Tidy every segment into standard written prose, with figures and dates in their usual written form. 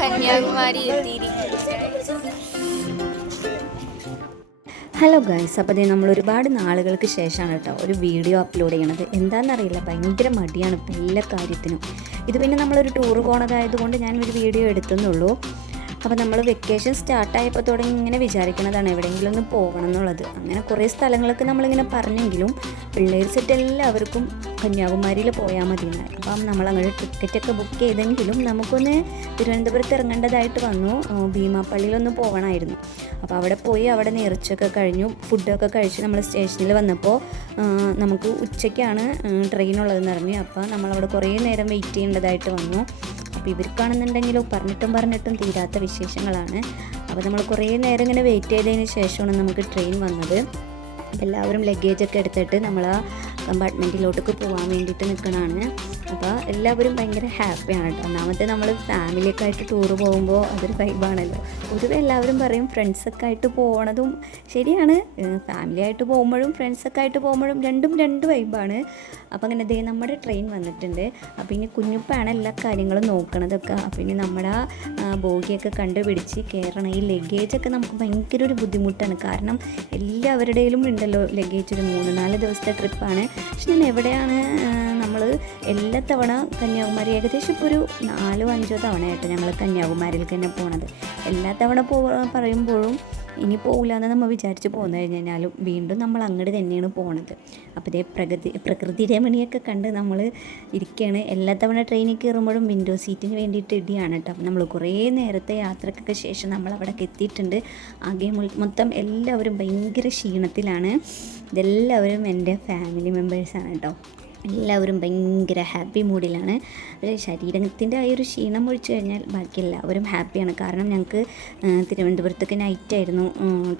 കന്യാകുമാരി എത്തിയിരിക്കുകയാണ്. Hello guys, അപ്പോൾ അതേ നമ്മൾ ഒരുപാട് നാളുകൾക്ക് ശേഷമാണ് കേട്ടോ ഒരു വീഡിയോ അപ്ലോഡ് ചെയ്യണത്. എന്താണെന്നറിയില്ല, ഭയങ്കര മടിയാണ് ഇപ്പോൾ എല്ലാ കാര്യത്തിനും. ഇത് പിന്നെ നമ്മളൊരു ടൂർ പോണതായതുകൊണ്ട് ഞാനൊരു വീഡിയോ എടുത്തുന്നുള്ളൂ. അപ്പോൾ നമ്മൾ വെക്കേഷൻ സ്റ്റാർട്ടായപ്പോൾ തുടങ്ങി ഇങ്ങനെ വിചാരിക്കണതാണ് എവിടെയെങ്കിലും ഒന്ന് പോകണം എന്നുള്ളത്. അങ്ങനെ കുറേ സ്ഥലങ്ങളൊക്കെ നമ്മളിങ്ങനെ പറഞ്ഞെങ്കിലും പിള്ളേർ സെറ്റ് എല്ലാവർക്കും കന്യാകുമാരിയിൽ പോയാൽ മതി എന്നായി. അപ്പം നമ്മളങ്ങനെ ടിക്കറ്റൊക്കെ ബുക്ക് ചെയ്തെങ്കിലും നമുക്കൊന്ന് തിരുവനന്തപുരത്ത് ഇറങ്ങേണ്ടതായിട്ട് വന്നു. ഭീമാപ്പള്ളിയിലൊന്ന് പോകണമായിരുന്നു. അപ്പോൾ അവിടെ പോയി അവിടെ നേർച്ചയൊക്കെ കഴിഞ്ഞു, ഫുഡൊക്കെ കഴിച്ച് നമ്മൾ സ്റ്റേഷനിൽ വന്നപ്പോൾ നമുക്ക് ഉച്ചയ്ക്കാണ് ട്രെയിനുള്ളതെന്ന് അറിഞ്ഞു. അപ്പോൾ നമ്മളവിടെ കുറേ നേരം വെയിറ്റ് ചെയ്യേണ്ടതായിട്ട് വന്നു. അപ്പോൾ ഇവർക്കാണെന്നുണ്ടെങ്കിലും പറഞ്ഞിട്ടും തീരാത്ത വിശേഷങ്ങളാണ്. അപ്പോൾ നമ്മൾ കുറേ നേരം ഇങ്ങനെ വെയിറ്റ് ചെയ്തതിന് ശേഷമാണ് നമുക്ക് ട്രെയിൻ വന്നത്. എല്ലാവരും ലഗേജൊക്കെ എടുത്തിട്ട് നമ്മൾ ആ കമ്പാർട്ട്മെൻറ്റിലോട്ടൊക്കെ പോകാൻ വേണ്ടിയിട്ട് നിൽക്കണതാണ്. അപ്പോൾ എല്ലാവരും ഭയങ്കര ഹാപ്പിയാണ് കേട്ടോ. ഒന്നാമത്തെ നമ്മൾ ഫാമിലിയൊക്കെ ആയിട്ട് ടൂറ് പോകുമ്പോൾ അതൊരു വൈബാണല്ലോ. പൊതുവെ എല്ലാവരും പറയും ഫ്രണ്ട്സൊക്കെ ആയിട്ട് പോകണതും ശരിയാണ്, ഫാമിലി ആയിട്ട് പോകുമ്പോഴും ഫ്രണ്ട്സൊക്കെ ആയിട്ട് പോകുമ്പോഴും രണ്ട് വൈബാണ്. അപ്പോൾ അങ്ങനെ ദേ നമ്മുടെ ട്രെയിൻ വന്നിട്ടുണ്ട്. അപ്പോൾ ഇനി കുഞ്ഞുപ്പാണ് എല്ലാ കാര്യങ്ങളും നോക്കണതൊക്കെ. അപ്പോൾ ഇനി നമ്മുടെ ബോഗിയൊക്കെ കണ്ടുപിടിച്ച് കയറണം. ഈ ലഗേജൊക്കെ നമുക്ക് ഭയങ്കര ഒരു ബുദ്ധിമുട്ടാണ്. കാരണം എല്ലാവരുടെയിലും ഉണ്ടല്ലോ ലഗേജ്. ഒരു 3-4 ദിവസത്തെ ട്രിപ്പാണ്. പക്ഷെ ഞാൻ എവിടെയാണ് നമ്മൾ എല്ലാ തവണ കന്യാകുമാരി ഏകദേശം ഇപ്പോൾ ഒരു 4-5 തവണയായിട്ട് ഞങ്ങൾ കന്യാകുമാരിയിൽ തന്നെ പോണത്. എല്ലാ തവണ പറയുമ്പോഴും ഇനി പോകില്ല എന്ന് നമ്മൾ വിചാരിച്ച് പോന്നു കഴിഞ്ഞാലും വീണ്ടും നമ്മൾ അങ്ങോട്ട് തന്നെയാണ് പോണത്. അപ്പോൾ ഇതേ പ്രകൃതി രമണിയൊക്കെ കണ്ട് നമ്മൾ ഇരിക്കുകയാണ്. എല്ലാ തവണ ട്രെയിനിൽ കയറുമ്പോഴും വിൻഡോ സീറ്റിന് വേണ്ടിയിട്ട് ഇടിയാണ് കേട്ടോ. അപ്പോൾ നമ്മൾ കുറേ നേരത്തെ യാത്രക്കൊക്കെ ശേഷം നമ്മൾ അവിടേക്ക് എത്തിയിട്ടുണ്ട്. ആകെ മൊത്തം എല്ലാവരും ഭയങ്കര ക്ഷീണത്തിലാണ്. ഇതെല്ലാവരും എൻ്റെ ഫാമിലി മെമ്പേഴ്സാണ് കേട്ടോ. എല്ലാവരും ഭയങ്കര ഹാപ്പി മൂഡിലാണ്. ശരീരത്തിൻ്റെ ആ ഒരു ക്ഷീണം ഒഴിച്ചു കഴിഞ്ഞാൽ ബാക്കി എല്ലാവരും ഹാപ്പിയാണ്. കാരണം ഞങ്ങൾക്ക് തിരുവനന്തപുരത്തേക്ക് നൈറ്റായിരുന്നു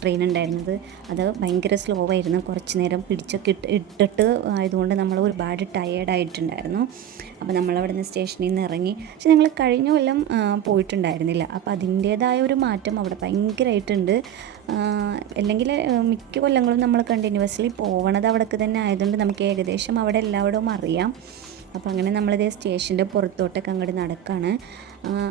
ട്രെയിൻ ഉണ്ടായിരുന്നത്. അത് ഭയങ്കര സ്ലോ ആയിരുന്നു. കുറച്ച് നേരം പിടിച്ചൊക്കെ ഇട്ടിട്ട് ആയതുകൊണ്ട് നമ്മൾ ഒരുപാട് ടയേർഡായിട്ടുണ്ടായിരുന്നു. അപ്പോൾ നമ്മളവിടെ നിന്ന് സ്റ്റേഷനിൽ നിന്ന് ഇറങ്ങി. പക്ഷെ ഞങ്ങൾ കഴിഞ്ഞ കൊല്ലം പോയിട്ടുണ്ടായിരുന്നില്ല. അപ്പോൾ അതിൻ്റേതായ ഒരു മാറ്റം അവിടെ ഭയങ്കരമായിട്ടുണ്ട്. അല്ലെങ്കിൽ മിക്ക കൊല്ലങ്ങളും നമ്മൾ കണ്ടിന്യൂസ്ലി പോകണത് അവിടേക്ക് തന്നെ ആയതുകൊണ്ട് നമുക്ക് ഏകദേശം അവിടെ എല്ലായിടവും അറിയാം. അപ്പോൾ അങ്ങനെ നമ്മളിതേ സ്റ്റേഷൻ്റെ പുറത്തോട്ടൊക്കെ അങ്ങോട്ട് നടക്കുകയാണ്.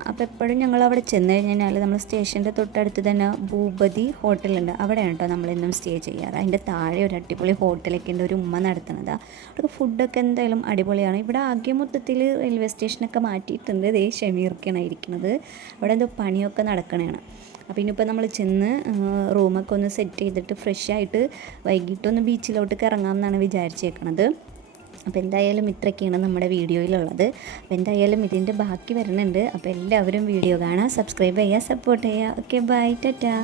അപ്പോൾ എപ്പോഴും ഞങ്ങൾ അവിടെ ചെന്ന് കഴിഞ്ഞാൽ നമ്മൾ സ്റ്റേഷൻ്റെ തൊട്ടടുത്ത് തന്നെ ഭൂപതി ഹോട്ടലുണ്ട്. അവിടെയാണ് കേട്ടോ നമ്മളിന്നും സ്റ്റേ ചെയ്യാറ്. അതിൻ്റെ താഴെ ഒരു അടിപൊളി ഹോട്ടലൊക്കെ ഉണ്ട്, ഒരു ഉമ്മ നടത്തുന്നത്. അവിടെ ഫുഡൊക്കെ എന്തായാലും അടിപൊളിയാണ്. ഇവിടെ ആകെ മൊത്തത്തിൽ റെയിൽവേ സ്റ്റേഷനൊക്കെ മാറ്റിയിട്ടുണ്ട്. ഇതേ ഷമീർക്കാണ് ഇരിക്കുന്നത്. അവിടെ എന്തോ പണിയൊക്കെ നടക്കണതാണ്. അപ്പോൾ ഇനിയിപ്പോൾ നമ്മൾ ചെന്ന് റൂമൊക്കെ ഒന്ന് സെറ്റ് ചെയ്തിട്ട് ഫ്രഷ് ആയിട്ട് വൈകിട്ടൊന്ന് ബീച്ചിലോട്ടൊക്കെ ഇറങ്ങാമെന്നാണ് വിചാരിച്ചേക്കണത്. അപ്പോൾ എന്തായാലും ഇത്രയൊക്കെയാണ് നമ്മുടെ വീഡിയോയിലുള്ളത്. അപ്പോൾ എന്തായാലും ഇതിൻ്റെ ബാക്കി വരുന്നുണ്ട്. അപ്പോൾ എല്ലാവരും വീഡിയോ കാണുക, സബ്സ്ക്രൈബ് ചെയ്യുക, സപ്പോർട്ട് ചെയ്യുക. Okay, bye, Tata.